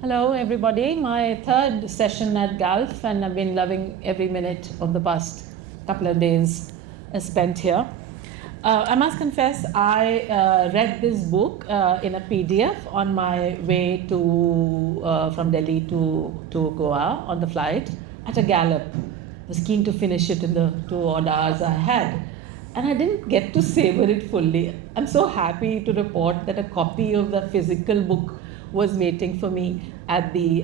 Hello, everybody. My third session at Gulf, and I've been loving every minute of the past couple of days spent here. I must confess, I read this book in a PDF on my way from Delhi to Goa on the flight at a gallop. I was keen to finish it in the 2 odd hours I had, and I didn't get to savor it fully. I'm so happy to report that a copy of the physical book was waiting for me at the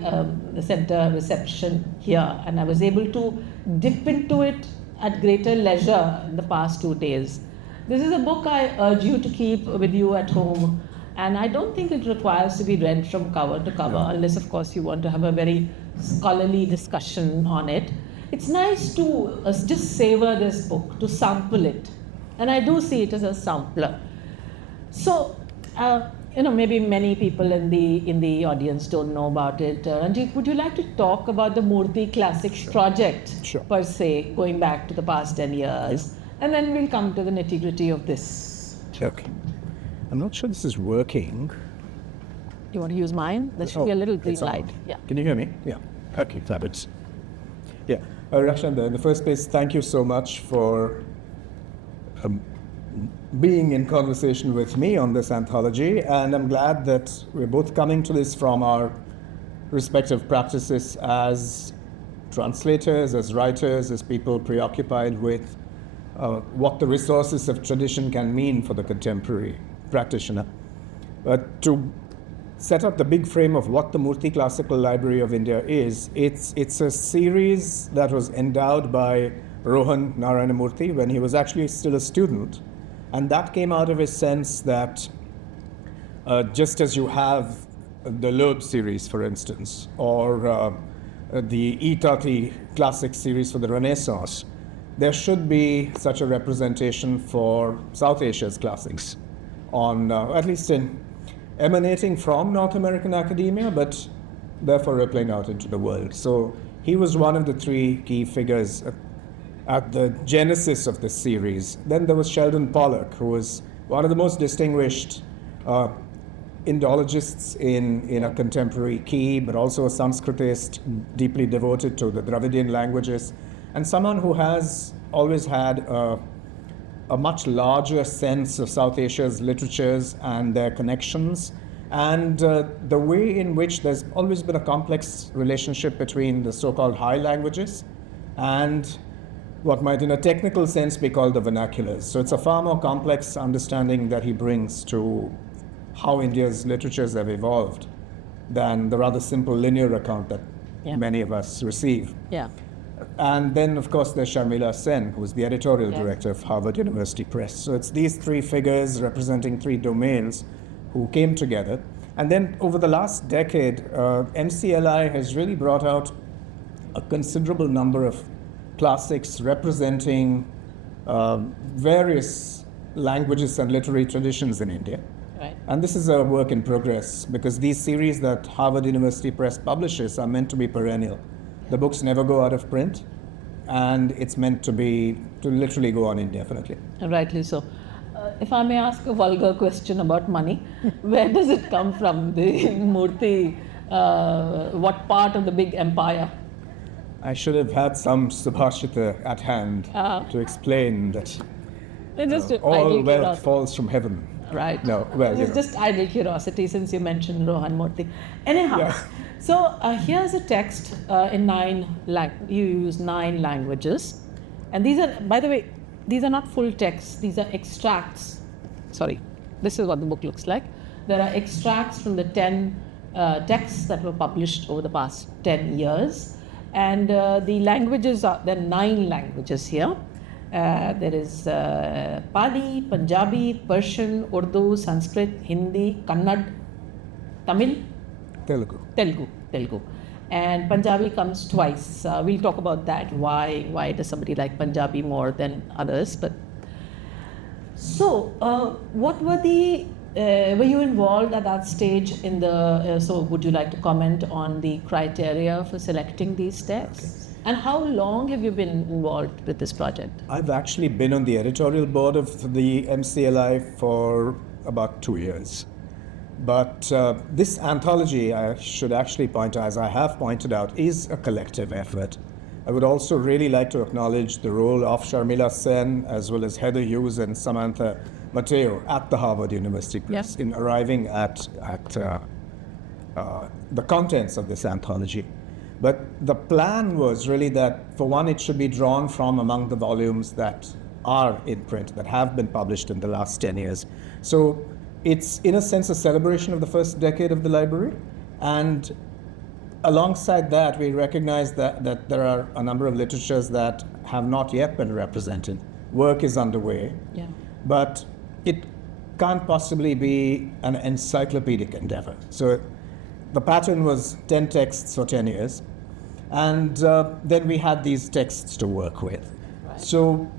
center reception here, and I was able to dip into it at greater leisure in the past 2 days. This is a book I urge you to keep with you at home, and I don't think it requires to be read from cover to cover, unless of course you want to have a very scholarly discussion on it. It's nice to just savor this book, to sample it, and I do see it as a sampler. So, maybe many people in the audience don't know about it. Ranjit, would you like to talk about the Murthy Classics project per se, going back to the past 10 years? And then we'll come to the nitty-gritty of this. Okay. I'm not sure this is working. You want to use mine? There should be a little green light. Yeah. Can you hear me? Yeah. Okay, fabulous. Yeah. Rakshanda, in the first place, thank you so much for being in conversation with me on this anthology, and I'm glad that we're both coming to this from our respective practices as translators, as writers, as people preoccupied with what the resources of tradition can mean for the contemporary practitioner. But to set up the big frame of what the Murthy Classical Library of India is, it's a series that was endowed by Rohan Narayanamurthy when he was actually still a student. And that came out of his sense that just as you have the Loeb series, for instance, or the Itati Classics series for the Renaissance, there should be such a representation for South Asia's classics, on at least emanating from North American academia, but therefore rippling out into the world. So he was one of the 3 key figures at the genesis of this series. Then there was Sheldon Pollock, who was one of the most distinguished Indologists in a contemporary key, but also a Sanskritist, deeply devoted to the Dravidian languages, and someone who has always had a much larger sense of South Asia's literatures and their connections, and the way in which there's always been a complex relationship between the so-called high languages and what might in a technical sense be called the vernaculars. So it's a far more complex understanding that he brings to how India's literatures have evolved than the rather simple linear account that many of us receive. Yeah. And then, of course, there's Sharmila Sen, who was the editorial director of Harvard University Press. So it's these 3 figures representing 3 domains who came together. And then over the last decade, MCLI has really brought out a considerable number of classics representing various languages and literary traditions in India. Right. And this is a work in progress, because these series that Harvard University Press publishes are meant to be perennial. The books never go out of print, and it's meant to literally go on indefinitely. Rightly so. If I may ask a vulgar question about money, where does it come from, the Murthy? What part of the big empire? I should have had some Subhashita at hand to explain that all wealth falls from heaven. Right. No, well, it's just idle curiosity since you mentioned Rohan Murthy. Anyhow, so here's a text in you use 9 languages. And these are, by the way, these are not full texts, these are extracts. Sorry, this is what the book looks like. There are extracts from the 10 texts that were published over the past 10 years. And the languages there are 9 languages here. There is Pali, Punjabi, Persian, Urdu, Sanskrit, Hindi, Kannada, Tamil, Telugu. And Punjabi comes twice. We'll talk about that. Why does somebody like Punjabi more than others? But so, what were were you involved at that stage in so would you like to comment on the criteria for selecting these texts? Okay. And how long have you been involved with this project? I've actually been on the editorial board of the MCLI for about 2 years. But this anthology, I should actually point out, as I have pointed out, is a collective effort. I would also really like to acknowledge the role of Sharmila Sen, as well as Heather Hughes and Samantha Mateo at the Harvard University Press in arriving at the contents of this anthology. But the plan was really that, for one, it should be drawn from among the volumes that are in print, that have been published in the last 10 years. So it's, in a sense, a celebration of the first decade of the library. And alongside that, we recognize that there are a number of literatures that have not yet been represented. Work is underway, but it can't possibly be an encyclopedic endeavor. So the pattern was 10 texts for 10 years, and then we had these texts to work with. Right. So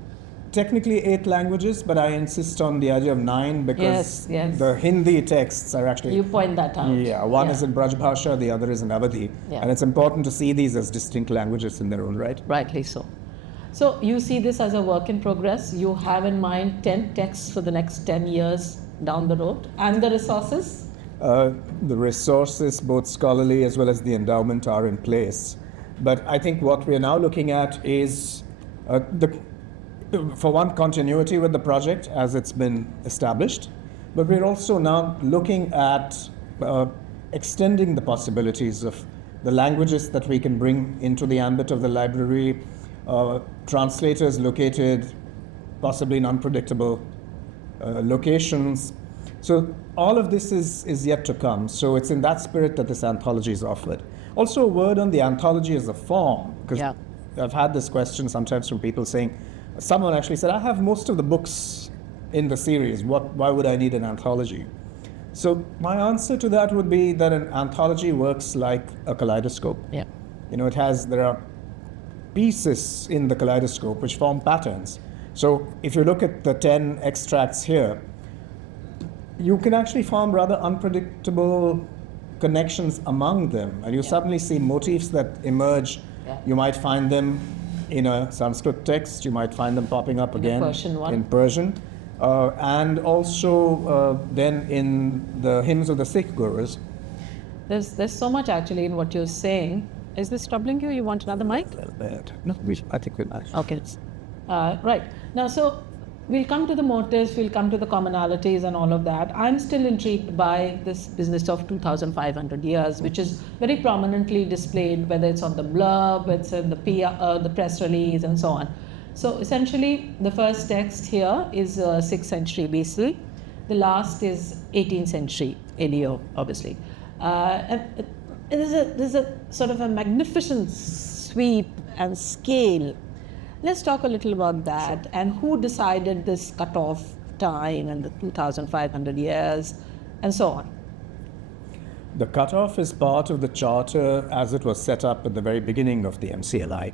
technically 8 languages, but I insist on the idea of 9 because the Hindi texts are actually... You point that out. Yeah, one is in Braj Bhasha, the other is in Awadhi. And it's important to see these as distinct languages in their own right. Rightly so. So you see this as a work in progress. You have in mind 10 texts for the next 10 years down the road, and the resources? The resources, both scholarly as well as the endowment, are in place. But I think what we're now looking at is, for one, continuity with the project as it's been established. But we're also now looking at extending the possibilities of the languages that we can bring into the ambit of the library, translators located possibly in unpredictable locations. So all of this is yet to come. So it's in that spirit that this anthology is offered. Also, a word on the anthology as a form, because I've had this question sometimes from people saying, someone actually said, I have most of the books in the series. Why would I need an anthology? So my answer to that would be that an anthology works like a kaleidoscope. Yeah. You know, there are pieces in the kaleidoscope which form patterns. So if you look at the 10 extracts here, you can actually form rather unpredictable connections among them, and you suddenly see motifs that emerge. You might find them in a Sanskrit text, you might find them popping up again in Persian, and also then in the hymns of the Sikh gurus. There's so much actually in what you're saying. Is this troubling you? You want another mic? No, I think we're nice. Okay. Right. Now, so we'll come to the motives, we'll come to the commonalities and all of that. I'm still intrigued by this business of 2,500 years, which is very prominently displayed, whether it's on the blurb, it's in the PR, the press release, and so on. So essentially, the first text here is 6th century BC. The last is 18th century ADO, obviously. And there's a sort of a magnificent sweep and scale. Let's talk a little about that and who decided this cutoff time and the 2,500 years and so on. The cutoff is part of the charter as it was set up at the very beginning of the MCLI.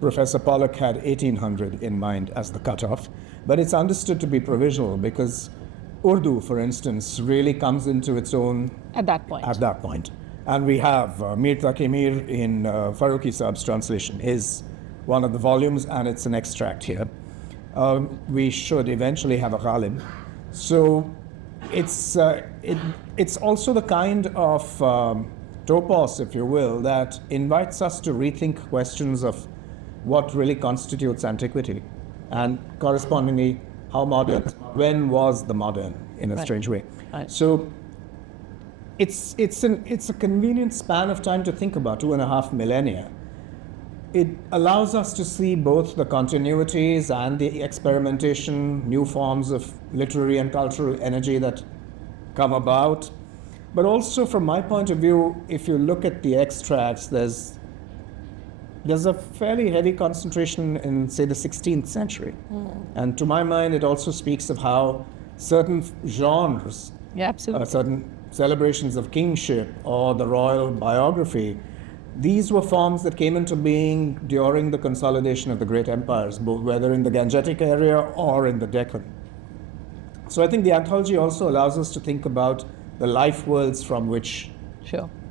Professor Pollock had 1800 in mind as the cutoff, but it's understood to be provisional because Urdu, for instance, really comes into its own at that point. And we have Mir Taqi Mir in Farooqi Saab's translation is one of the volumes, and it's an extract here. We should eventually have a ghalim. So it's also the kind of topos, if you will, that invites us to rethink questions of what really constitutes antiquity, and correspondingly, how modern, when was the modern, in a strange way. Right. So it's a convenient span of time to think about, 2.5 millennia. It allows us to see both the continuities and the experimentation, new forms of literary and cultural energy that come about. But also, from my point of view, if you look at the extracts, there's a fairly heavy concentration in, say, the 16th century. And to my mind, it also speaks of how certain genres, certain celebrations of kingship or the royal biography, these were forms that came into being during the consolidation of the great empires, both whether in the Gangetic area or in the Deccan. So I think the anthology also allows us to think about the life worlds from which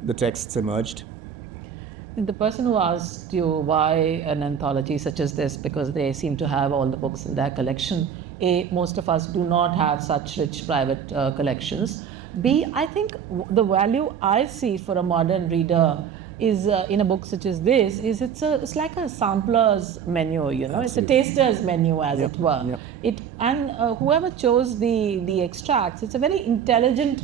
the texts emerged. The person who asked you why an anthology such as this, because they seem to have all the books in their collection, most of us do not have such rich private collections. B, I think the value I see for a modern reader is in a book such as this is it's like a sampler's menu, you know. Absolutely. It's a taster's menu, as Yep, it were. yep. Whoever chose the extracts, it's a very intelligent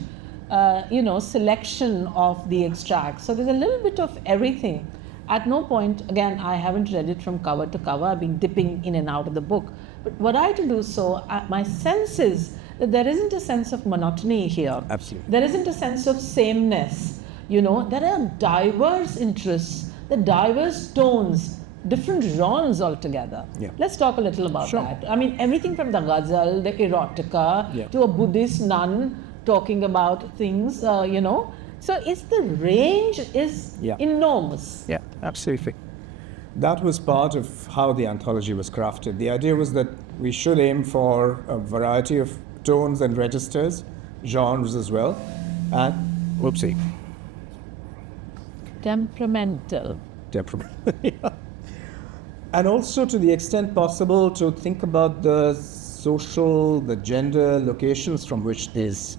selection of the extracts. So there's a little bit of everything. At no point, again, I haven't read it from cover to cover. I've been dipping in and out of the book. But were I to do so, my sense is that there isn't a sense of monotony here. Absolutely. There isn't a sense of sameness. You know, there are diverse interests, the diverse tones, different genres altogether. Yeah. Let's talk a little about Sure. that. I mean, everything from the ghazal, the erotica, Yeah. to a Buddhist nun talking about things, So the range is Yeah. enormous. Yeah, absolutely. That was part of how the anthology was crafted. The idea was that we should aim for a variety of tones and registers, genres as well. And, whoopsie, Temperamental. temperament. Yeah. And also, to the extent possible, to think about the social, the gender locations from which these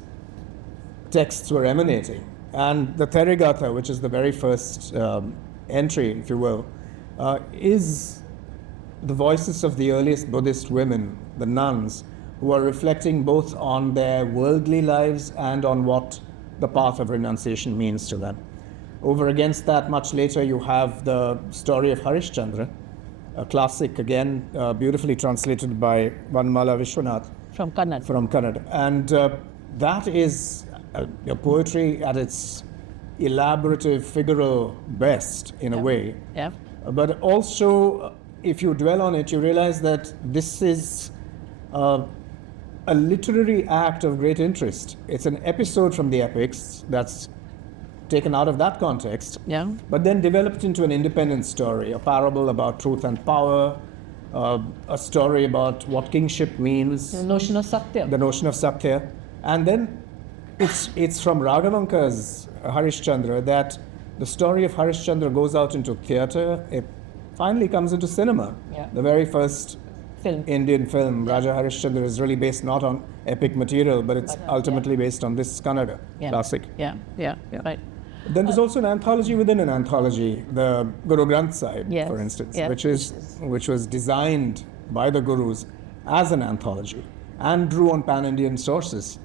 texts were emanating. And the Therigatha, which is the very first entry, if you will, is the voices of the earliest Buddhist women, the nuns, who are reflecting both on their worldly lives and on what the path of renunciation means to them. Over against that, much later, you have the story of Harishchandra, a classic, again, beautifully translated by Vanmala Vishwanath From Kannada. from Kannada. And that is a poetry at its elaborative, figural best, in a way. Yeah. But also, if you dwell on it, you realize that this is a literary act of great interest. It's an episode from the epics that's taken out of that context, Yeah. but then developed into an independent story, a parable about truth and power, a story about what kingship means, The notion of Satya. the notion of Satya. And then it's from Raghavanka's Harishchandra that the story of Harishchandra goes out into theatre. It finally comes into cinema. Yeah. The very first Film. Indian film, Raja Harishchandra, is really based not on epic material, but it's ultimately based on this Kannada classic. Yeah. Right. Then there's also an anthology within an anthology, the Guru Granth Sahib, Yes, for instance, yes. which was designed by the gurus as an anthology and drew on pan-Indian sources.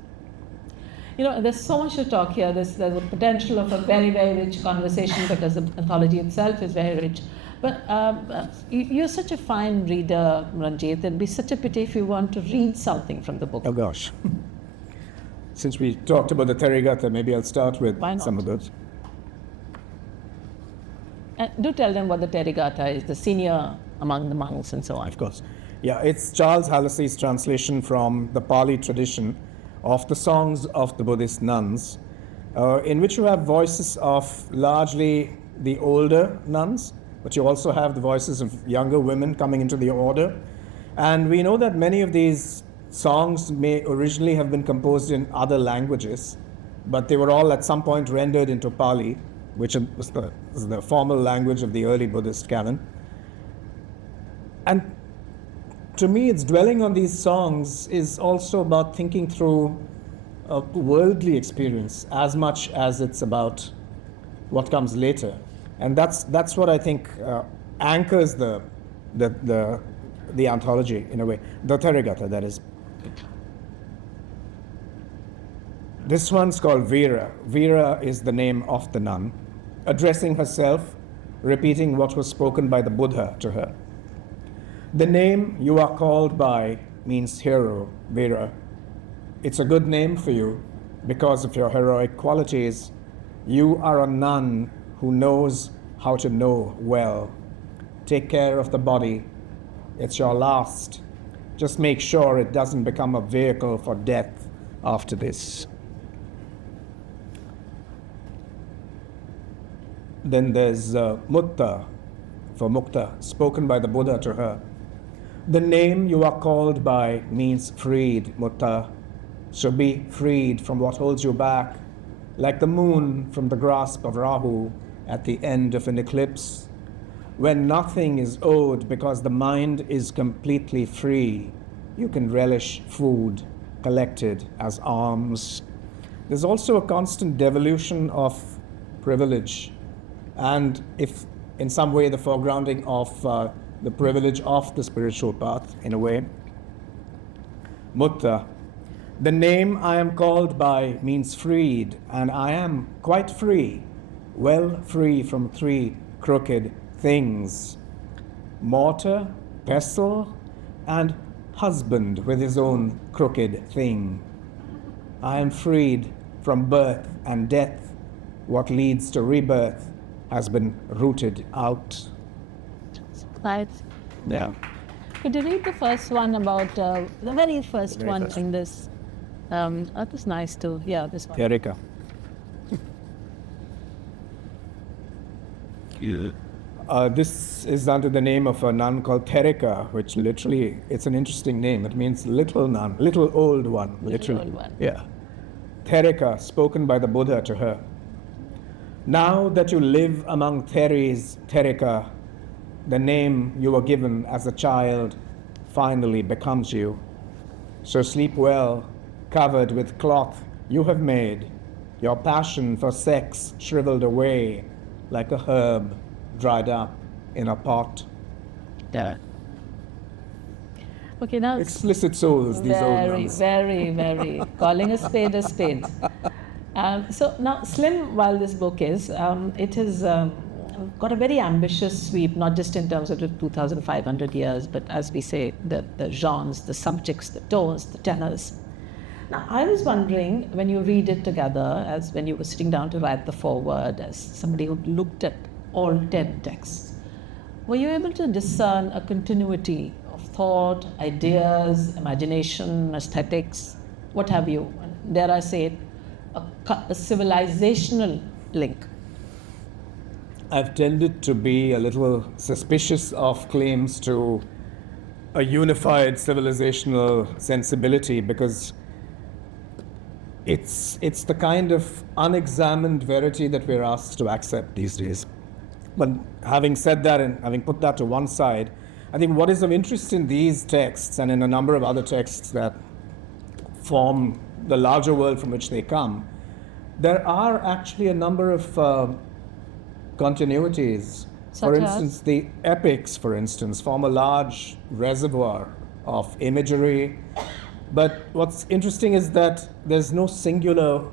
You know, there's so much to talk here. There's a potential of a very, very rich conversation because the anthology itself is very rich. But you're such a fine reader, Ranjit. It'd be such a pity if you want to read something from the book. Oh gosh. Since we talked about the Therigatha, maybe I'll start with Why not? some of those. And do tell them what the Therigatha is, the senior among the monks and so on. Of course. Yeah, it's Charles Hallisey's translation from the Pali tradition of the songs of the Buddhist nuns, in which you have voices of largely the older nuns, but you also have the voices of younger women coming into the order. And we know that many of these songs may originally have been composed in other languages, but they were all at some point rendered into Pali, which was the formal language of the early Buddhist canon. And to me, it's dwelling on these songs is also about thinking through a worldly experience as much as it's about what comes later. And that's what I think anchors the anthology in a way, the Therigatha, that is. This one's called Veera. Veera is the name of the nun, addressing herself, repeating what was spoken by the Buddha to her. The name you are called by means hero, Veera. It's a good name for you because of your heroic qualities. You are a nun who knows how to know well. Take care of the body. It's your last. Just make sure it doesn't become a vehicle for death after this. Then there's Mutta, for Mukta, spoken by the Buddha to her. The name you are called by means freed, Mutta. So be freed from what holds you back, like the moon from the grasp of Rahu at the end of an eclipse. When nothing is owed because the mind is completely free, you can relish food collected as alms. there's also a constant devolution of privilege, and if in some way the foregrounding of the privilege of the spiritual path, in a way. Mutta, the name I am called by means freed, and I am quite free, well free from three crooked things: mortar, pestle, and husband with his own crooked thing. I am freed from birth and death. What leads to rebirth has been rooted out. Right. Yeah. Could you read the first one about the very first very one first. in this? That was nice too. Yeah, this one. Erika. This is under the name of a nun called Therika, which literally, it's an interesting name. It means little nun, little old one, literally. old one. Yeah. Therika, spoken by the Buddha to her. Now that you live among Theris, Therika, the name you were given as a child finally becomes you. So sleep well, covered with cloth you have made, your passion for sex shriveled away like a herb dried up in a pot. Yeah. Okay, now Explicit souls, these old very, nuns. very, very calling a spade a spade. So now, Slim, while this book is, it has got a very ambitious sweep, not just in terms of the 2,500 years, but as we say, the genres, the subjects, the tones, the tenors. Now, I was wondering, when you read it together, as when you were sitting down to write the foreword, as somebody who looked at all 10 texts, were you able to discern a continuity of thought, ideas, imagination, aesthetics, what have you? Dare I say it, a civilizational link? I've tended to be a little suspicious of claims to a unified civilizational sensibility, because it's the kind of unexamined verity that we're asked to accept these days. But having said that and having put that to one side, I think what is of interest in these texts and in a number of other texts that form the larger world from which they come, there are actually a number of continuities. Such For as? instance, the epics, for instance, form a large reservoir of imagery. But what's interesting is that there's no singular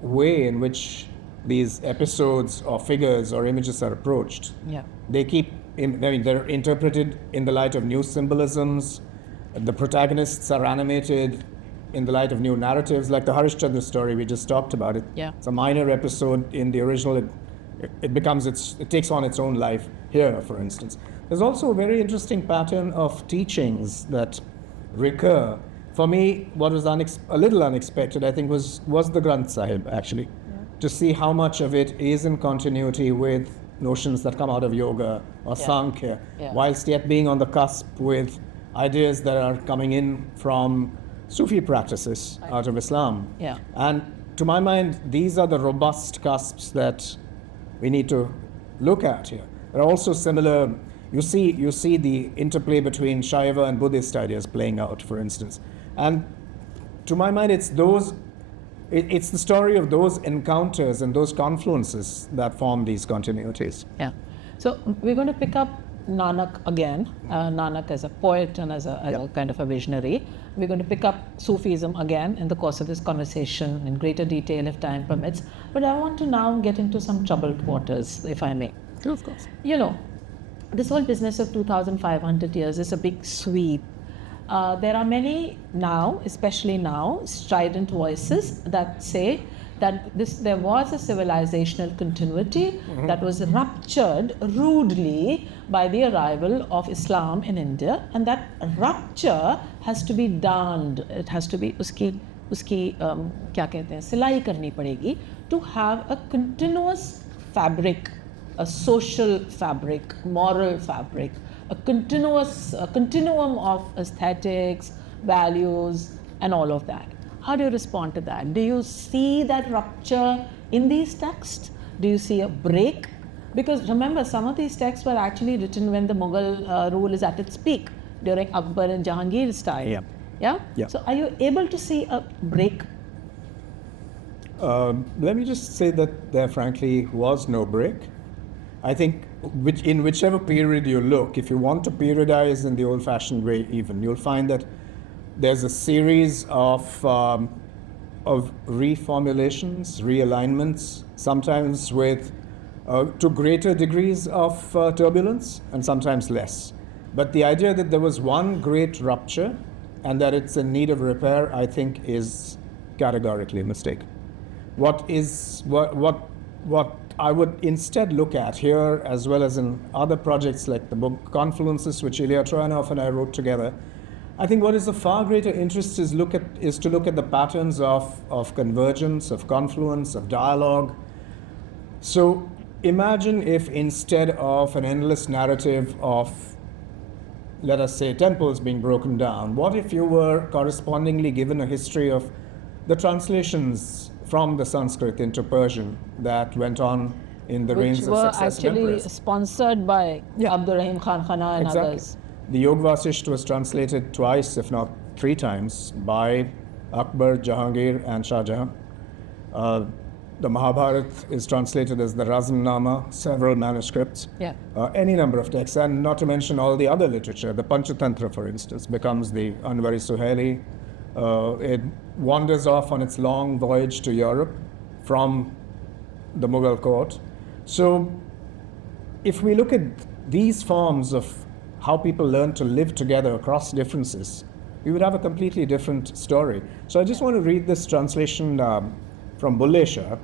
way in which these episodes or figures or images are approached. Yeah. They they're interpreted in the light of new symbolisms. The protagonists are animated in the light of new narratives, like the Harishchandra story we just talked about. Yeah. It's a minor episode in the original. It takes on its own life here, for instance. There's also a very interesting pattern of teachings that recur. For me, what was a little unexpected, I think, was the Granth Sahib, actually. To see how much of it is in continuity with notions that come out of yoga or Sankhya, whilst yet being on the cusp with ideas that are coming in from Sufi practices out of Islam. Yeah. And to my mind, these are the robust cusps that we need to look at here. There are also similar, you see the interplay between Shaiva and Buddhist ideas playing out, for instance. And to my mind, it's the story of those encounters and those confluences that form these continuities. Yeah. So we're going to pick up Nanak again. Nanak as a poet and as a kind of a visionary. We're going to pick up Sufism again in the course of this conversation in greater detail if time permits. But I want to now get into some troubled waters, if I may. Of course. You know, this whole business of 2,500 years is a big sweep. There are many now, especially now, strident voices that say that there was a civilizational continuity that was ruptured rudely by the arrival of Islam in India, and that rupture has to be darned. It has to be उसकी क्या कहते हैं सिलाई करनी पड़ेगी to have a continuous fabric, a social fabric, moral fabric, a continuum of aesthetics, values, and all of that. How do you respond to that? Do you see that rupture in these texts? Do you see a break? Because remember, some of these texts were actually written when the Mughal rule is at its peak, during Akbar and Jahangir's time. Yeah. Yeah? Yeah. So are you able to see a break? Let me just say that there frankly was no break. I think in whichever period you look, if you want to periodize in the old-fashioned way even, you'll find that there's a series of reformulations, realignments, sometimes with to greater degrees of turbulence and sometimes less. But the idea that there was one great rupture and that it's in need of repair, I think, is categorically a mistake. What I would instead look at here, as well as in other projects like the book Confluences, which Ilya Troyanov and I wrote together, I think what is of far greater interest is to look at the patterns of convergence, of confluence, of dialogue. So imagine if instead of an endless narrative of, let us say, temples being broken down, what if you were correspondingly given a history of the translations from the Sanskrit into Persian that went on in the reigns of successive emperors. Which were actually sponsored by Abdurrahim Khan Khana and others. The Yog Vasisht was translated twice, if not 3 times, by Akbar, Jahangir, and Shah Jahan. The Mahabharata is translated as the Razmnama, several manuscripts, any number of texts, and not to mention all the other literature. The Panchatantra, for instance, becomes the Anwari Suhaili. It wanders off on its long voyage to Europe from the Mughal court. So if we look at these forms of how people learn to live together across differences, we would have a completely different story. So I just want to read this translation from Bulle Shah,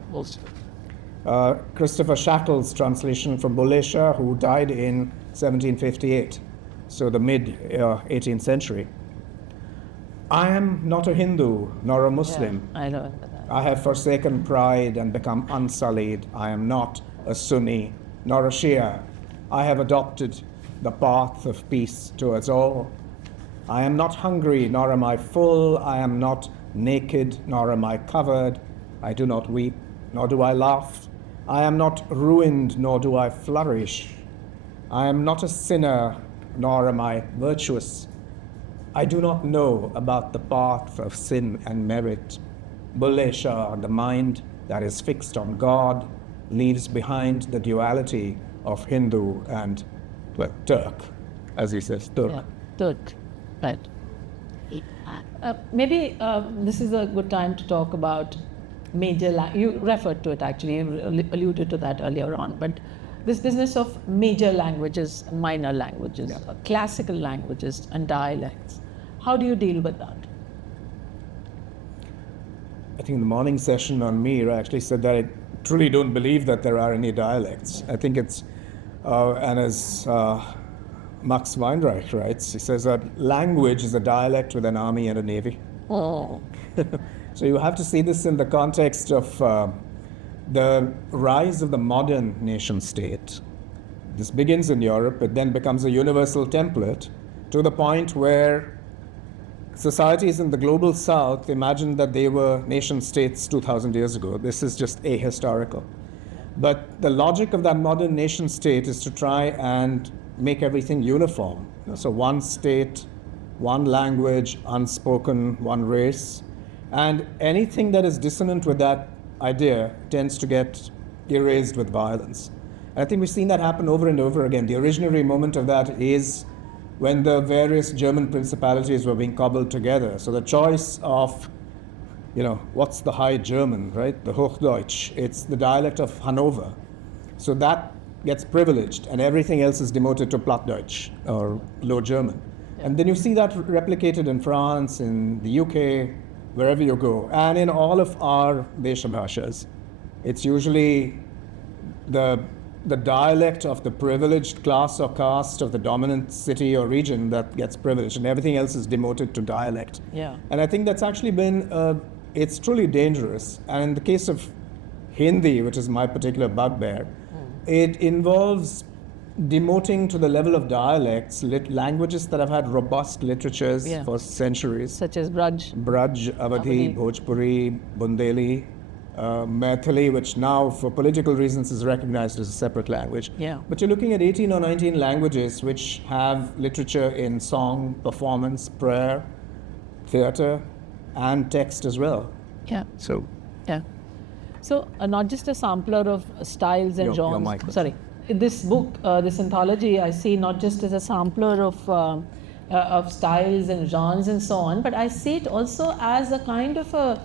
Christopher Shackle's translation from Bulle Shah, who died in 1758, so the mid-18th century. I am not a Hindu nor a Muslim. I know that. I have forsaken pride and become unsullied. I am not a Sunni nor a Shia. I have adopted the path of peace towards all. I am not hungry nor am I full. I am not naked nor am I covered. I do not weep nor do I laugh. I am not ruined nor do I flourish. I am not a sinner nor am I virtuous. I do not know about the path of sin and merit. Bulle Shah, the mind that is fixed on God, leaves behind the duality of Hindu and, well, Turk, as he says, Turk. Yeah, Turk, right. Maybe this is a good time to talk about you referred to it actually, you alluded to that earlier on, but this business of major languages, minor languages, classical languages and dialects. How do you deal with that? I think the morning session on Mir actually said that I truly don't believe that there are any dialects. I think it's, and as Max Weinreich writes, he says that language is a dialect with an army and a navy. Oh. So you have to see this in the context of the rise of the modern nation state. This begins in Europe, it then becomes a universal template to the point where societies in the global south imagined that they were nation states 2,000 years ago. This is just ahistorical. But the logic of that modern nation state is to try and make everything uniform. So one state, one language, unspoken, one race. And anything that is dissonant with that idea tends to get erased with violence. And I think we've seen that happen over and over again. The originary moment of that is when the various German principalities were being cobbled together. So the choice of, what's the High German, right? The Hochdeutsch. It's the dialect of Hanover. So that gets privileged and everything else is demoted to Plattdeutsch or Low German. And then you see that replicated in France, in the UK, wherever you go. And in all of our Deshabhashas, it's usually the dialect of the privileged class or caste of the dominant city or region that gets privileged, and everything else is demoted to dialect. Yeah. And I think that's actually been, it's truly dangerous. And in the case of Hindi, which is my particular bugbear, it involves demoting to the level of dialects languages that have had robust literatures for centuries. Such as Braj, Awadhi, Bhojpuri, Bundeli, Maithili, which now for political reasons is recognized as a separate language. Yeah. But you're looking at 18 or 19 languages which have literature in song, performance, prayer, theater, and text as well. Yeah. So. Yeah. So, not just a sampler of styles and Your genres. mic. Sorry, in this book, this anthology, I see not just as a sampler of styles and genres and so on, but I see it also as a kind of a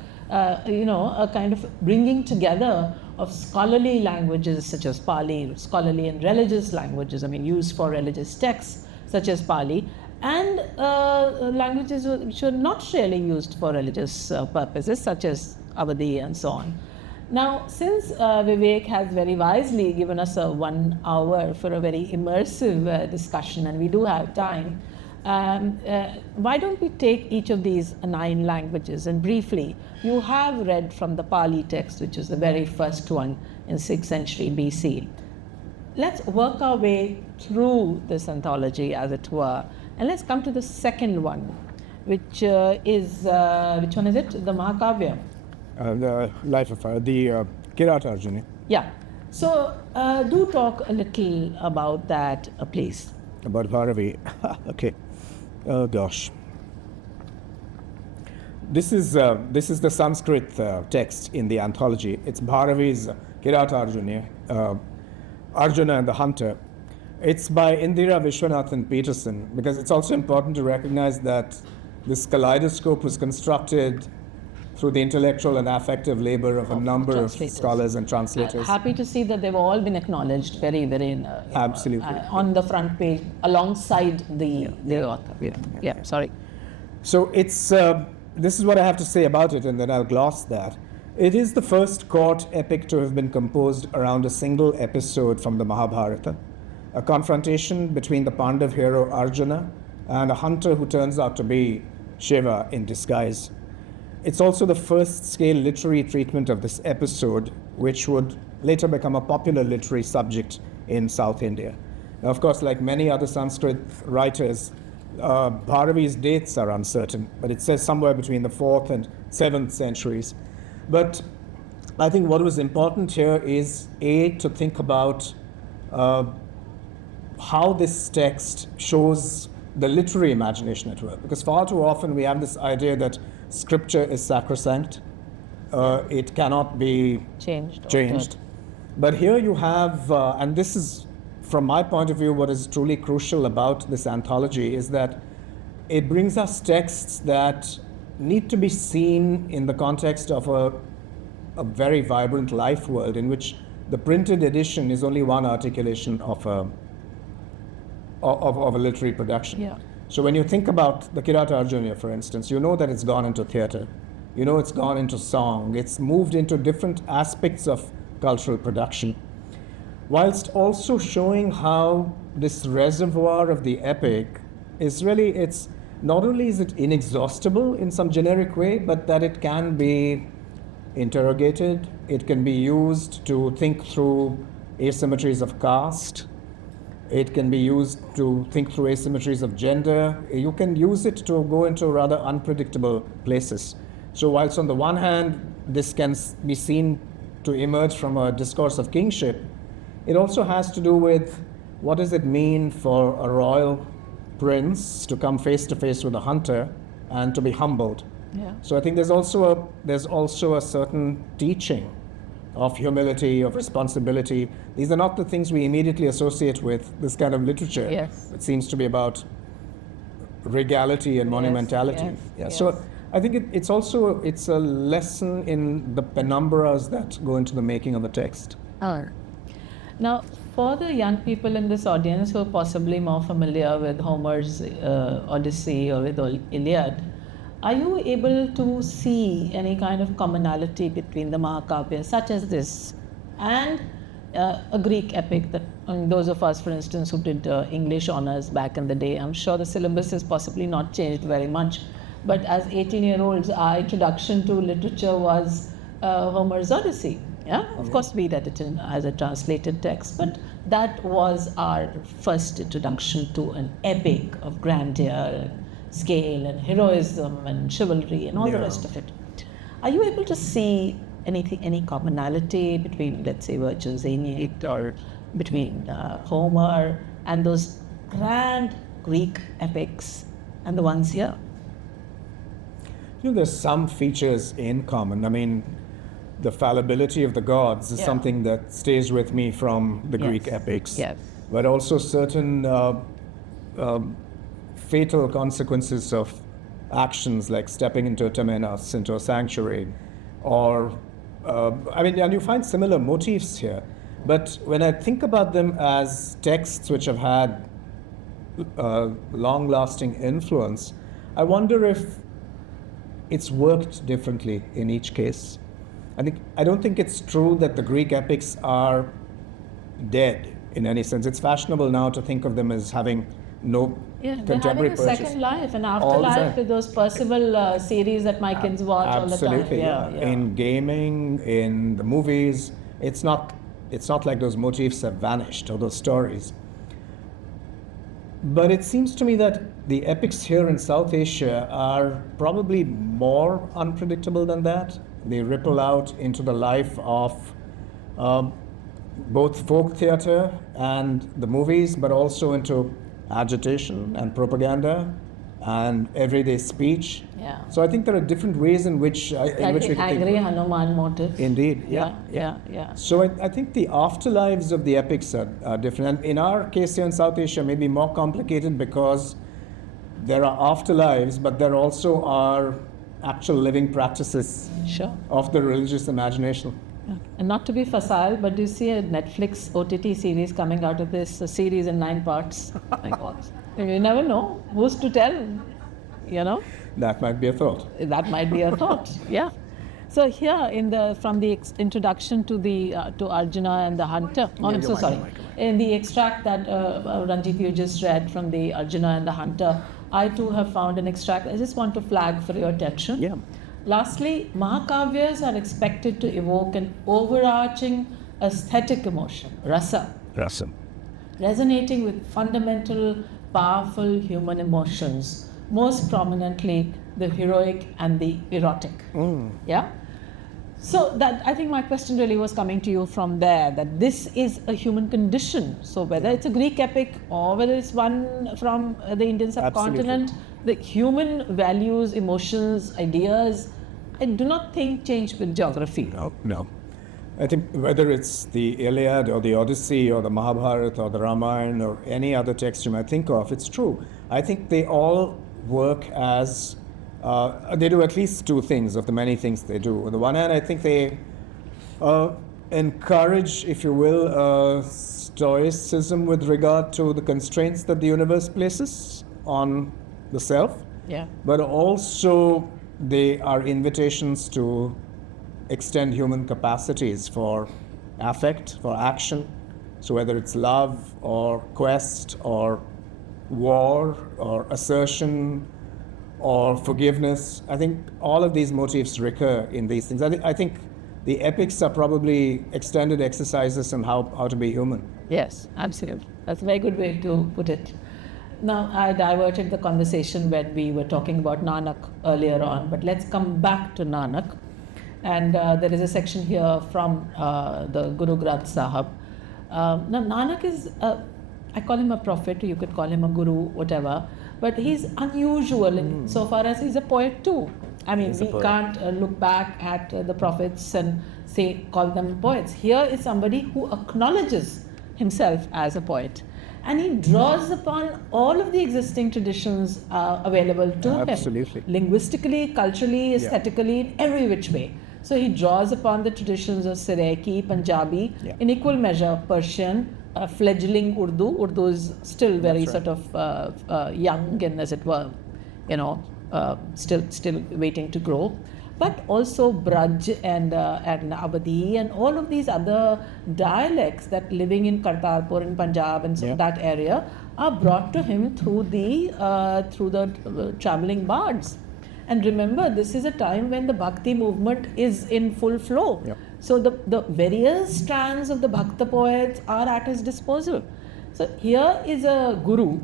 kind of bringing together of scholarly languages such as Pali, scholarly and religious languages. I mean, used for religious texts such as Pali, and languages which are not really used for religious purposes, such as Avadi and so on. Now, since Vivek has very wisely given us a 1 hour for a very immersive discussion, and we do have time, why don't we take each of these 9 languages and briefly, you have read from the Pali text, which is the very first one in 6th century BC. Let's work our way through this anthology, as it were, and let's come to the second one, which is, which one is it? The Mahakavya. The life of the Kirata Arjuna. Yeah. So do talk a little about that, please. About Bharavi. Okay. Oh gosh. This is the Sanskrit text in the anthology. It's Bharavi's Kirata Arjuna, Arjuna and the Hunter. It's by Indira Vishwanathan Peterson, because it's also important to recognize that this kaleidoscope was constructed through the intellectual and affective labor of a number of scholars and translators. Happy to see that they've all been acknowledged very, very Absolutely. On the front page alongside the author. Yeah, sorry. So it's this is what I have to say about it, and then I'll gloss that. It is the first court epic to have been composed around a single episode from the Mahabharata, a confrontation between the Pandav hero Arjuna and a hunter who turns out to be Shiva in disguise. It's also the first scale literary treatment of this episode, which would later become a popular literary subject in South India. Now, of course, like many other Sanskrit writers, Bharavi's dates are uncertain, but it says somewhere between the 4th and 7th centuries. But I think what was important here is, to think about how this text shows the literary imagination at work. Because far too often we have this idea that scripture is sacrosanct. It cannot be changed. But here you have, and this is, from my point of view, what is truly crucial about this anthology is that it brings us texts that need to be seen in the context of a very vibrant life world in which the printed edition is only one articulation of a literary production. Yeah. So when you think about the Kirata Arjuna, for instance, you know that it's gone into theatre. You know it's gone into song. It's moved into different aspects of cultural production, whilst also showing how this reservoir of the epic is really, it's not only is it inexhaustible in some generic way, but that it can be interrogated. It can be used to think through asymmetries of caste. It can be used to think through asymmetries of gender. You can use it to go into rather unpredictable places. So whilst on the one hand, this can be seen to emerge from a discourse of kingship, it also has to do with what does it mean for a royal prince to come face to face with a hunter and to be humbled. Yeah. So I think there's also a certain teaching of humility, of responsibility. These are not the things we immediately associate with this kind of literature. Yes. It seems to be about regality and monumentality. Yes. So I think it's a lesson in the penumbras that go into the making of the text. Now, for the young people in this audience who are possibly more familiar with Homer's Odyssey or with Iliad, are you able to see any kind of commonality between the Mahakavya, such as this, and a Greek epic that, those of us, for instance, who did English honors back in the day, I'm sure the syllabus has possibly not changed very much, but as 18-year-olds, our introduction to literature was Homer's Odyssey. Yeah, of course we read it as a translated text, but that was our first introduction to an epic of grandeur and scale and heroism and chivalry and all the rest of it. Are you able to see any commonality between, let's say, Virgil's Aeneid or between Homer and those grand Greek epics and the ones here? There's some features in common. I mean, the fallibility of the gods is Yeah. something that stays with me from the Yes. Greek epics. Yes. But also certain fatal consequences of actions like stepping into a temenos, into a sanctuary, or and you find similar motifs here. But when I think about them as texts which have had long-lasting influence, I wonder if it's worked differently in each case. I don't think it's true that the Greek epics are dead in any sense. It's fashionable now to think of them as having no Yeah, they're having contemporary a purchase. second life, an All the afterlife time. with those Percival series that my kids watch Absolutely, all the time. In gaming, in the movies, it's not like those motifs have vanished or those stories. But it seems to me that the epics here in South Asia are probably more unpredictable than that. They ripple out into the life of both folk theatre and the movies, but also into agitation and propaganda and everyday speech. Yeah. So I think there are different ways in which Like we the can angry think. Hanuman motif. Indeed, Yeah. So I think the afterlives of the epics are different. And in our case here in South Asia, maybe more complicated because there are afterlives, but there also are actual living practices Sure. of the religious imagination. Yeah. And not to be facile, but do you see a Netflix OTT series coming out of this, a series in 9 parts? My God. You never know. Who's to tell? You know? That might be a thought. That might be a thought. Yeah. So here, from the introduction to to Arjuna and the hunter. Oh, I'm so sorry. In the extract that Ranjit you just read from the Arjuna and the hunter, I too have found an extract. I just want to flag for your attention. Yeah. Lastly, Mahakavyas are expected to evoke an overarching aesthetic emotion, rasa, Rasam. resonating with fundamental, powerful human emotions, most prominently the heroic and the erotic. Yeah? So that I think my question really was coming to you from there, that this is a human condition. So whether it's a Greek epic or whether it's one from the Indian subcontinent, the human values, emotions, ideas, I do not think change with geography. No. I think whether it's the Iliad or the Odyssey or the Mahabharata or the Ramayana or any other text you might think of, it's true. I think they all work as they do at least two things of the many things they do. On the one hand, I think they encourage, if you will, stoicism with regard to the constraints that the universe places on the self. Yeah. But also they are invitations to extend human capacities for affect, for action. So whether it's love or quest or war or assertion or forgiveness, I think all of these motifs recur in these things. I think the epics are probably extended exercises on how to be human. Yes, absolutely. That's a very good way to put it. Now, I diverted the conversation when we were talking about Nanak earlier on, but let's come back to Nanak. And there is a section here from the Guru Granth Sahib. Now, Nanak is, I call him a prophet, you could call him a guru, whatever, but he's unusual in so far as he's a poet too. I mean, we can't look back at the prophets and call them poets. Here is somebody who acknowledges himself as a poet. And he draws upon all of the existing traditions available to him. Absolutely. Linguistically, culturally, aesthetically, in every which way. So he draws upon the traditions of Seraiki, Punjabi, in equal measure Persian, fledgling Urdu. Urdu is still very sort of young and, as it were, still waiting to grow. But also Braj and Abadi and all of these other dialects that living in Kartarpur in Punjab and that area are brought to him through the traveling bards. And remember, this is a time when the Bhakti movement is in full flow. Yep. So the various strands of the Bhakta poets are at his disposal. So here is a guru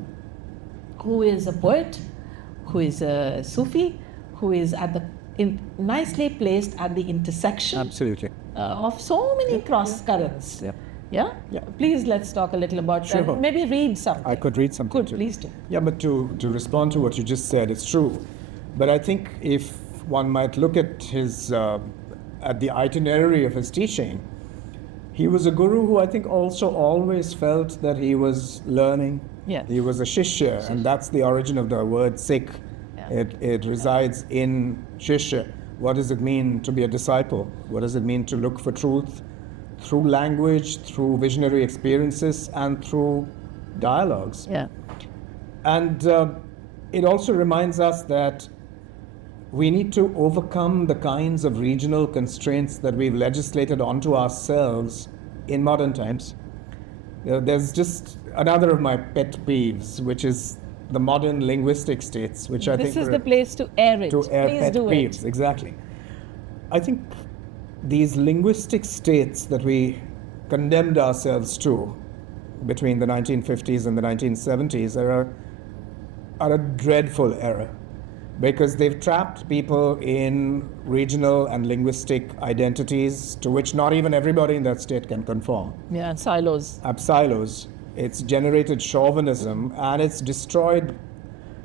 who is a poet, who is a Sufi, who is nicely placed at the intersection of so many cross currents. Yeah? Please let's talk a little about that. Maybe read something. I could read something. Good, please do. Yeah, but to respond to what you just said, it's true. But I think if one might look at his at the itinerary of his teaching, he was a guru who I think also always felt that he was learning. Yes. He was a shishya, and that's the origin of the word Sikh. Yeah. It resides in shishya. What does it mean to be a disciple? What does it mean to look for truth through language, through visionary experiences, and through dialogues? Yeah. And it also reminds us that we need to overcome the kinds of regional constraints that we've legislated onto ourselves in modern times. There's just another of my pet peeves, which is the modern linguistic states, which I think This is the place to air it. to air Please pet do peeves. it. Exactly. I think these linguistic states that we condemned ourselves to between the 1950s and the 1970s are a dreadful error, because they've trapped people in regional and linguistic identities to which not even everybody in that state can conform. Yeah, and silos. Silos. It's generated chauvinism, and it's destroyed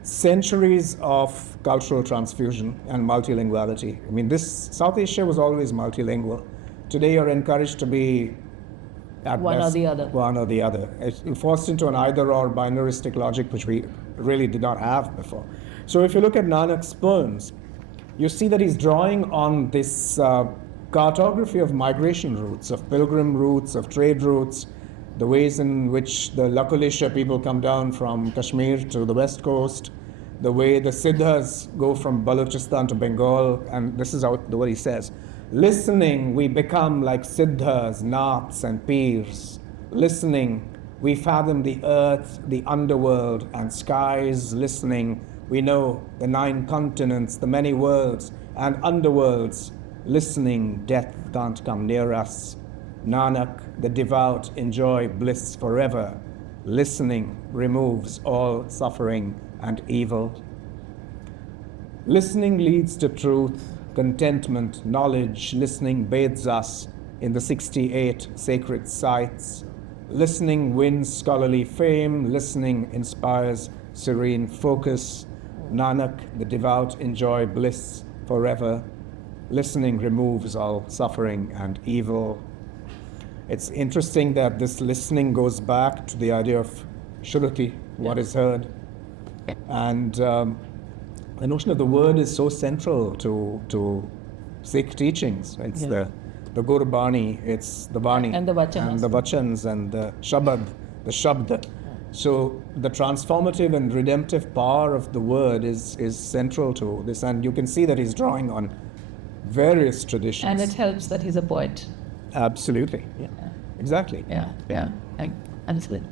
centuries of cultural transfusion and multilinguality. I mean, South Asia was always multilingual. Today you're encouraged to be at One or best the other. One or the other. It's forced into an either-or binaristic logic, which we really did not have before. So if you look at Nanak's poems, you see that he's drawing on this cartography of migration routes, of pilgrim routes, of trade routes, the ways in which the Lakulisha people come down from Kashmir to the west coast, the way the Siddhas go from Balochistan to Bengal, and this is what he says. Listening, we become like Siddhas, Naths, and Peers. Listening, we fathom the earth, the underworld, and skies. Listening, we know the 9 continents, the many worlds, and underworlds. Listening, death can't come near us. Nanak, the devout, enjoy bliss forever. Listening removes all suffering and evil. Listening leads to truth, contentment, knowledge. Listening bathes us in the 68 sacred sites. Listening wins scholarly fame. Listening inspires serene focus. Nanak, the devout, enjoy bliss forever. Listening removes all suffering and evil. It's interesting that this listening goes back to the idea of shruti, what is heard. And the notion of the word is so central to Sikh teachings. It's the Gurbani, it's the Bani, And the Vachanas. and the Vachans, and the Shabad, the Shabd. So the transformative and redemptive power of the word is central to this. And you can see that he's drawing on various traditions. And it helps that he's a poet. Absolutely. Yeah. Exactly. Yeah. I understand.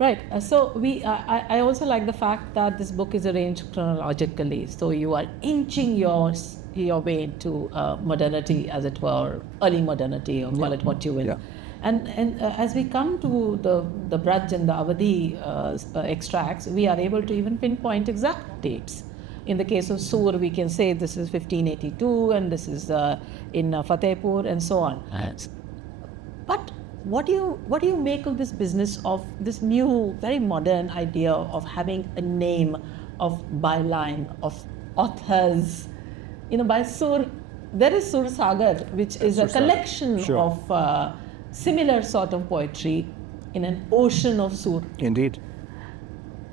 Right. So I also like the fact that this book is arranged chronologically. So you are inching your way to modernity, as it were, early modernity, or call it what you will. Yeah. And as we come to the Braj and the Avadi extracts, we are able to even pinpoint exact dates. In the case of Sur, we can say this is 1582 and this is in Fatehpur and so on. But what do you make of this business of this new, very modern idea of having a name, of byline, of authors? By Sur, there is Sur Sagar, which is a collection of similar sort of poetry in an ocean of Sur. Indeed.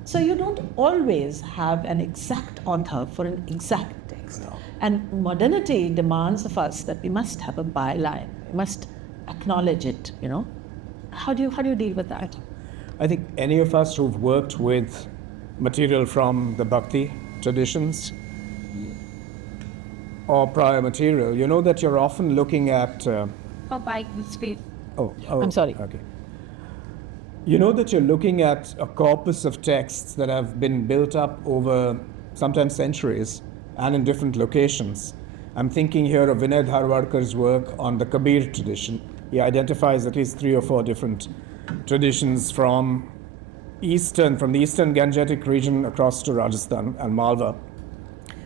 So you don't always have an exact author for an exact text. No. And modernity demands of us that we must have a byline. We must acknowledge it, How do you deal with that? I think any of us who've worked with material from the Bhakti traditions or prior material, you know that you're often looking at... By speed. Oh, I'm sorry. Okay. You know that you're looking at a corpus of texts that have been built up over sometimes centuries and in different locations. I'm thinking here of Vinay Dharwadkar's work on the Kabir tradition. He identifies at least 3 or 4 different traditions from the eastern Gangetic region across to Rajasthan and Malwa.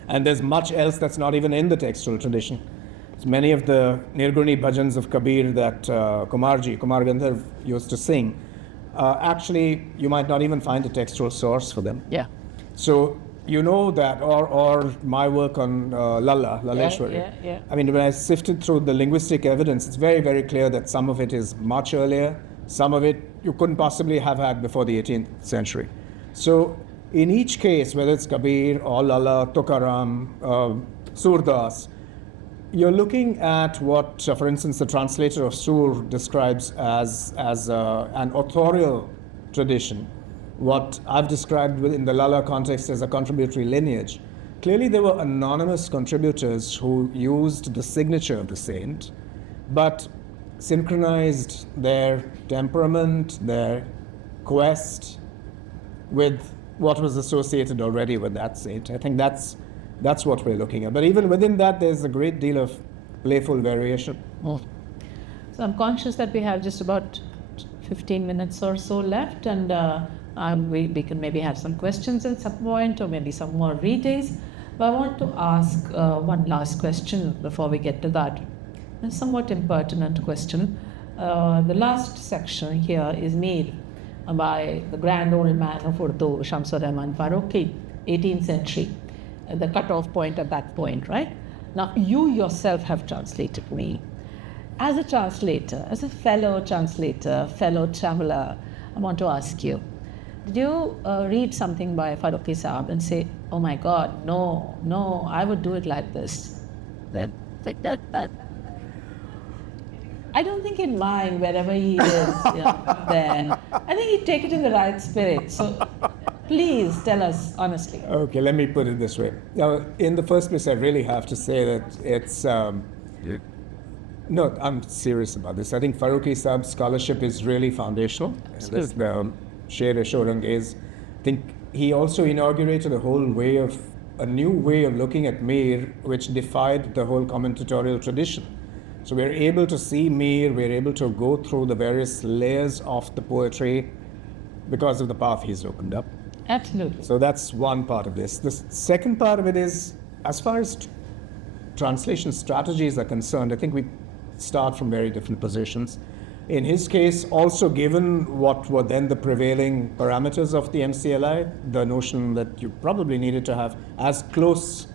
And there's much else that's not even in the textual tradition. So many of the Nirguni bhajans of Kabir that Kumar Gandharv used to sing, actually you might not even find a textual source for them. Yeah. So you know that, or my work on Laleshwari. Yeah. I mean, when I sifted through the linguistic evidence, it's very, very clear that some of it is much earlier, some of it you couldn't possibly have had before the 18th century. So in each case, whether it's Kabir or Lala, Tukaram, Surdas, you're looking at what, for instance, the translator of Sur describes as an authorial tradition, what I've described within the Lala context as a contributory lineage. Clearly, there were anonymous contributors who used the signature of the saint, but synchronized their temperament, their quest with what was associated already with that saint. I think that's what we're looking at. But even within that, there's a great deal of playful variation. So I'm conscious that we have just about 15 minutes or so left, and we can maybe have some questions at some point, or maybe some more readings. But I want to ask one last question before we get to that. A somewhat impertinent question. The last section here is made by the grand old man of Urdu, Shamsur Rahman Farooqi, 18th century, the cutoff point at that point, right? Now, you yourself have translated me. As a translator, as a fellow translator, fellow traveler, I want to ask you, did you read something by Farooqi Saab and say, oh my God, no, I would do it like this? That. I don't think he'd mind wherever he is there. I think he'd take it in the right spirit. So please tell us honestly. Okay, let me put it this way. Now, in the first place, I really have to say that it's... No, I'm serious about this. I think Farooqi Saab's scholarship is really foundational. That's the Sher-e-Shorangez. I think he also inaugurated a new way of looking at Mir, which defied the whole commentatorial tradition. So we're able to see Mir, we're able to go through the various layers of the poetry because of the path he's opened up. Absolutely. So that's one part of this. The second part of it is, as far as translation strategies are concerned, I think we start from very different positions. In his case, also given what were then the prevailing parameters of the MCLI, the notion that you probably needed to have as close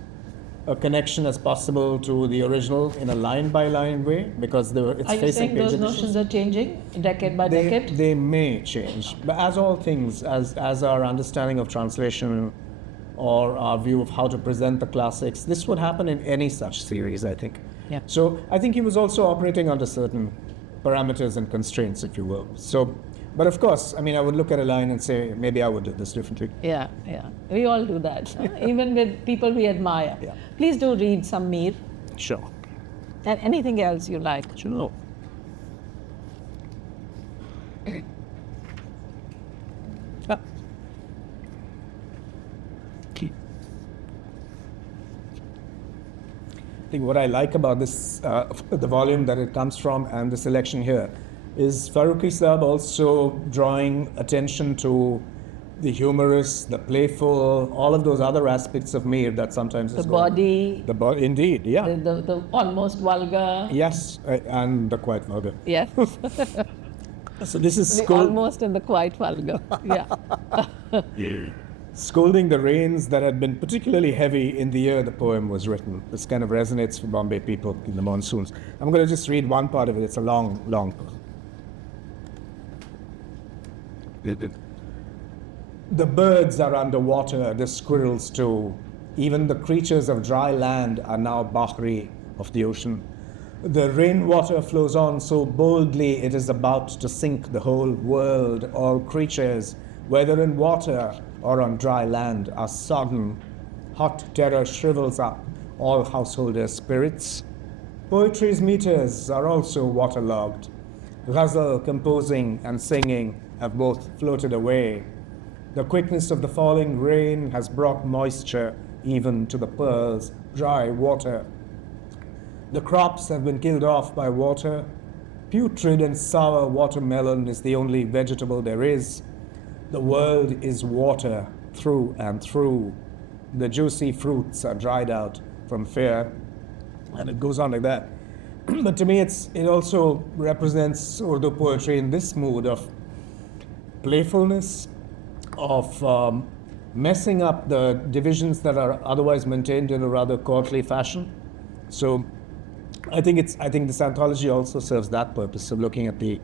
a connection as possible to the original in a line-by-line way, because it's Are you saying those notions are changing decade by decade? They may change, but as all things, as our understanding of translation or our view of how to present the classics, this would happen in any such series, I think. Yeah. So I think he was also operating under certain parameters and constraints, if you will. So, but of course, I mean, I would look at a line and say, maybe I would do this differently. Yeah. We all do that, even with people we admire. Yeah. Please do read some Mir. Sure. And anything else you like. Sure. I think what I like about this, the volume that it comes from and the selection here, is Farooqi Saab also drawing attention to the humorous, the playful, all of those other aspects of Mir that sometimes The body. The body, indeed, yeah. The almost vulgar. Yes, and the quite vulgar. Yes. So this is The almost and the quite vulgar. Yeah. Scolding the rains that had been particularly heavy in the year the poem was written. This kind of resonates for Bombay people in the monsoons. I'm going to just read one part of it. It's a long poem. The birds are underwater, the squirrels too. Even the creatures of dry land are now Bahri of the ocean. The rainwater flows on so boldly it is about to sink the whole world. All creatures, whether in water or on dry land, are sodden. Hot terror shrivels up all householder spirits. Poetry's meters are also waterlogged. Ghazal, composing and singing have both floated away. The quickness of the falling rain has brought moisture even to the pearls, dry water. The crops have been killed off by water. Putrid and sour watermelon is the only vegetable there is. The world is water through and through. The juicy fruits are dried out from fear. And it goes on like that. But to me, it also represents Urdu poetry in this mood of playfulness, of messing up the divisions that are otherwise maintained in a rather courtly fashion. So I think this anthology also serves that purpose of looking at the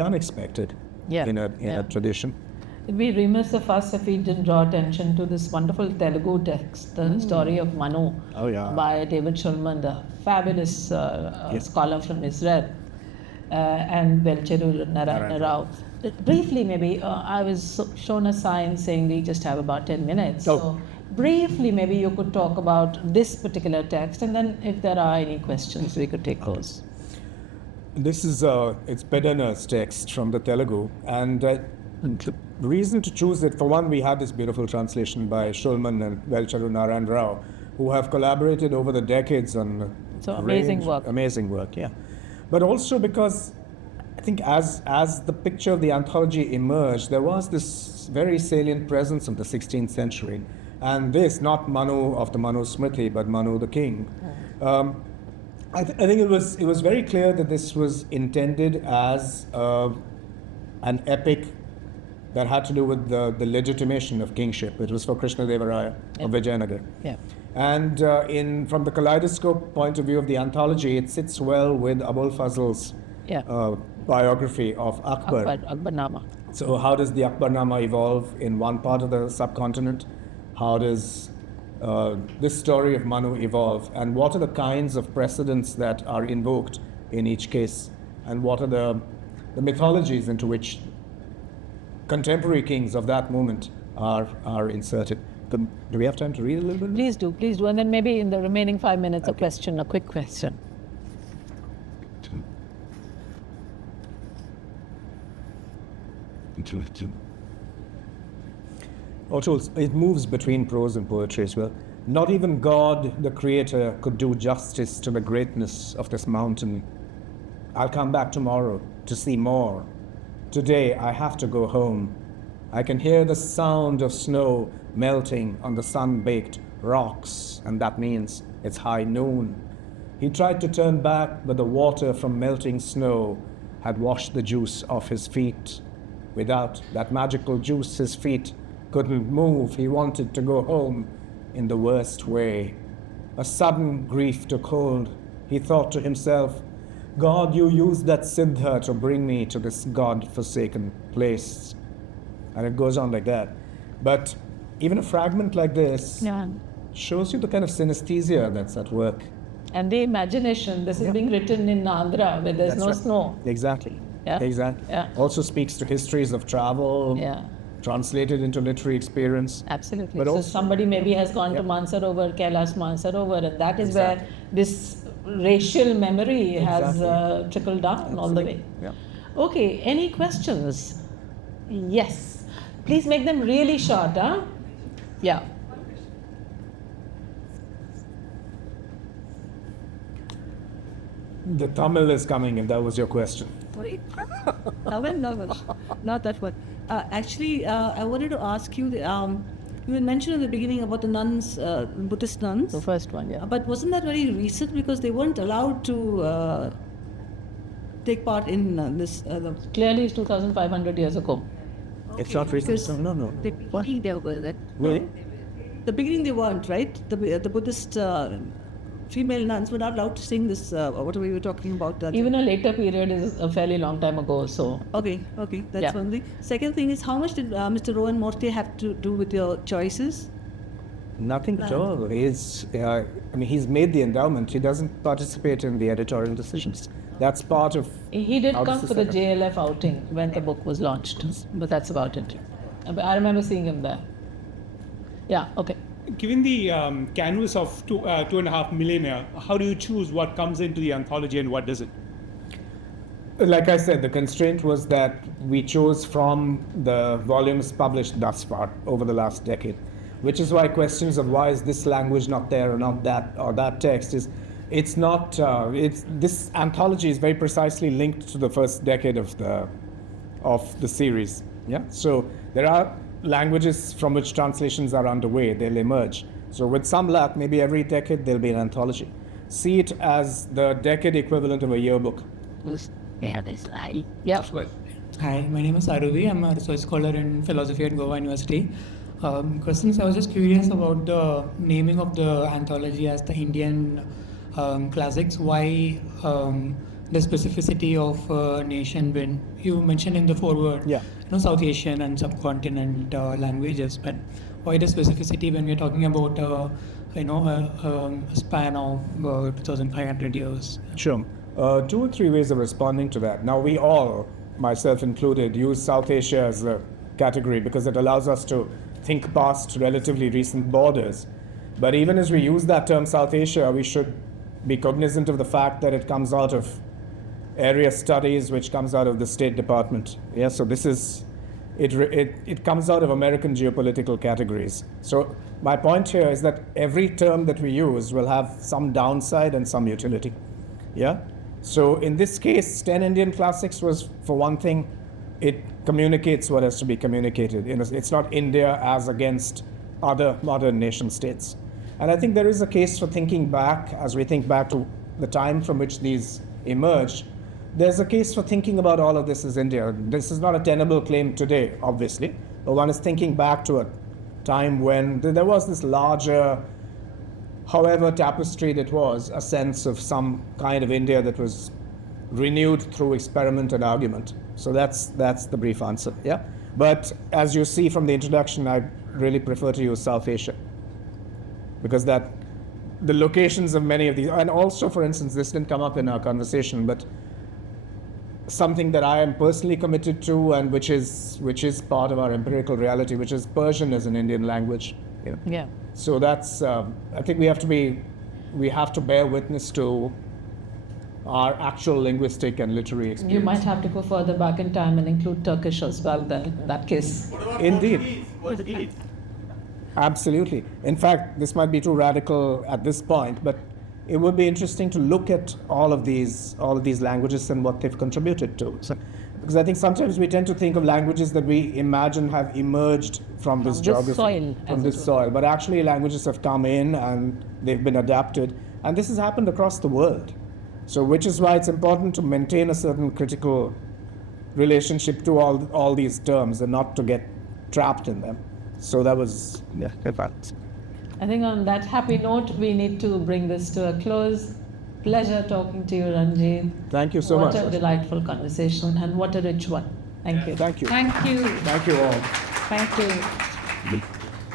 unexpected in a tradition. It'd be remiss of us if we didn't draw attention to this wonderful Telugu text, the story of Manu by David Shulman, the fabulous scholar from Israel, and Velcheru Narayana Rao. Briefly, maybe, I was shown a sign saying we just have about 10 minutes. So briefly, maybe you could talk about this particular text, and then if there are any questions, we could take those. This is it's Pedana's text from the Telugu, and the reason to choose it, for one, we had this beautiful translation by Shulman and Velcheru Narayana Rao, who have collaborated over the decades on amazing work. Amazing work, yeah. But also because I think as the picture of the anthology emerged, there was this very salient presence of the 16th century, and this, not Manu of the Manu Smriti, but Manu the king. I think it was very clear that this was intended as an epic that had to do with the legitimation of kingship. It was for Krishna Deva Raya of Vijayanagar. Yeah. And from the kaleidoscope point of view of the anthology, it sits well with Abul Fazl's biography of Akbar. Akbarnama. So how does the Akbarnama evolve in one part of the subcontinent? How does this story of Manu evolve? And what are the kinds of precedents that are invoked in each case? And what are the mythologies into which contemporary kings of that moment are inserted? Do we have time to read a little bit? Please do. And then maybe in the remaining 5 minutes, a quick question. It moves between prose and poetry as well. Not even God, the creator, could do justice to the greatness of this mountain. I'll come back tomorrow to see more. Today I have to go home. I can hear the sound of snow melting on the sun-baked rocks, and that means it's high noon. He tried to turn back, but the water from melting snow had washed the juice off his feet. Without that magical juice, his feet couldn't move. He wanted to go home in the worst way. A sudden grief took hold. He thought to himself, God, you used that Siddha to bring me to this God-forsaken place. And it goes on like that. But even a fragment like this shows you the kind of synesthesia that's at work. And the imagination. This is being written in Andhra where there's no snow. Exactly. Yeah. Exactly. Yeah. Also speaks to histories of travel, translated into literary experience. Absolutely. But so also, somebody maybe has gone to Mansarovar, Kailash Mansarovar, and that is where this racial memory has trickled down all the way. Yeah. Okay, any questions? Yes. Please make them really short, huh? Yeah. The Tamil is coming, if that was your question. Sorry? No, not that one. Actually, I wanted to ask you, you had mentioned in the beginning about the nuns, Buddhist nuns. The first one, But wasn't that very recent because they weren't allowed to take part in this? Clearly, it's 2,500 years ago. Okay. It's not recent. No. The beginning they were that. Really? The beginning they weren't, right? The Buddhist female nuns were not allowed to sing this, what we were talking about. Even a later period is a fairly long time ago, so. Okay, that's one thing. Second thing is, how much did Mr. Rowan Morty have to do with your choices? Nothing at all. He's made the endowment. He doesn't participate in the editorial decisions. That's part of. He did come for the JLF outing when the book was launched, but that's about it. I remember seeing him there. Yeah, okay. Given the canvas of 2.5 millennia, how do you choose what comes into the anthology and what doesn't? Like I said, the constraint was that we chose from the volumes published thus far over the last decade, which is why questions of why is this language not there or not that or that text is, it's not, this anthology is very precisely linked to the first decade of the series. Yeah. So there are languages from which translations are underway, they'll emerge. So with some luck, maybe every decade there'll be an anthology. See it as the decade equivalent of a yearbook. Yeah. Hi, my name is Aruvi. I'm a research scholar in philosophy at Goa University. questions. I was just curious about the naming of the anthology as the Indian classics. Why the specificity of nation when you mentioned in the foreword, Yeah. South Asian and subcontinent languages, but why the specificity when we're talking about a span of 2,500 years? Sure. 2 or 3 ways of responding to that. Now, we all, myself included, use South Asia as a category because it allows us to think past relatively recent borders. But even as we use that term South Asia, we should be cognizant of the fact that it comes out of area studies, which comes out of the State Department. Yeah, so this is, it comes out of American geopolitical categories. So my point here is that every term that we use will have some downside and some utility. Yeah? So in this case, 10 Indian classics was, for one thing, it communicates what has to be communicated. It's not India as against other modern nation states. And I think there is a case for thinking back, as we think back to the time from which these emerged, there's a case for thinking about all of this as India. This is not a tenable claim today, obviously, but one is thinking back to a time when there was this larger, however tapestried it was, a sense of some kind of India that was renewed through experiment and argument. So that's the brief answer, yeah? But as you see from the introduction, I really prefer to use South Asia because the locations of many of these, and also, for instance, this didn't come up in our conversation, but something that I am personally committed to and which is part of our empirical reality, which is Persian as an Indian language. You know? Yeah. So that's, I think we have to bear witness to our actual linguistic and literary experience. You might have to go further back in time and include Turkish as well then, in that case. Indeed. Absolutely. In fact, this might be too radical at this point, but it would be interesting to look at all of these languages and what they've contributed to. So, because I think sometimes we tend to think of languages that we imagine have emerged from this geography, soil, from this soil, but actually languages have come in and they've been adapted, and this has happened across the world. So, which is why it's important to maintain a certain critical relationship to all these terms and not to get trapped in them. So that was I think on that happy note, we need to bring this to a close. Pleasure talking to you, Ranjit. Thank you so much. What a delightful conversation and what a rich one. Thank you. Thank you. Thank you. Thank you all. Thank you.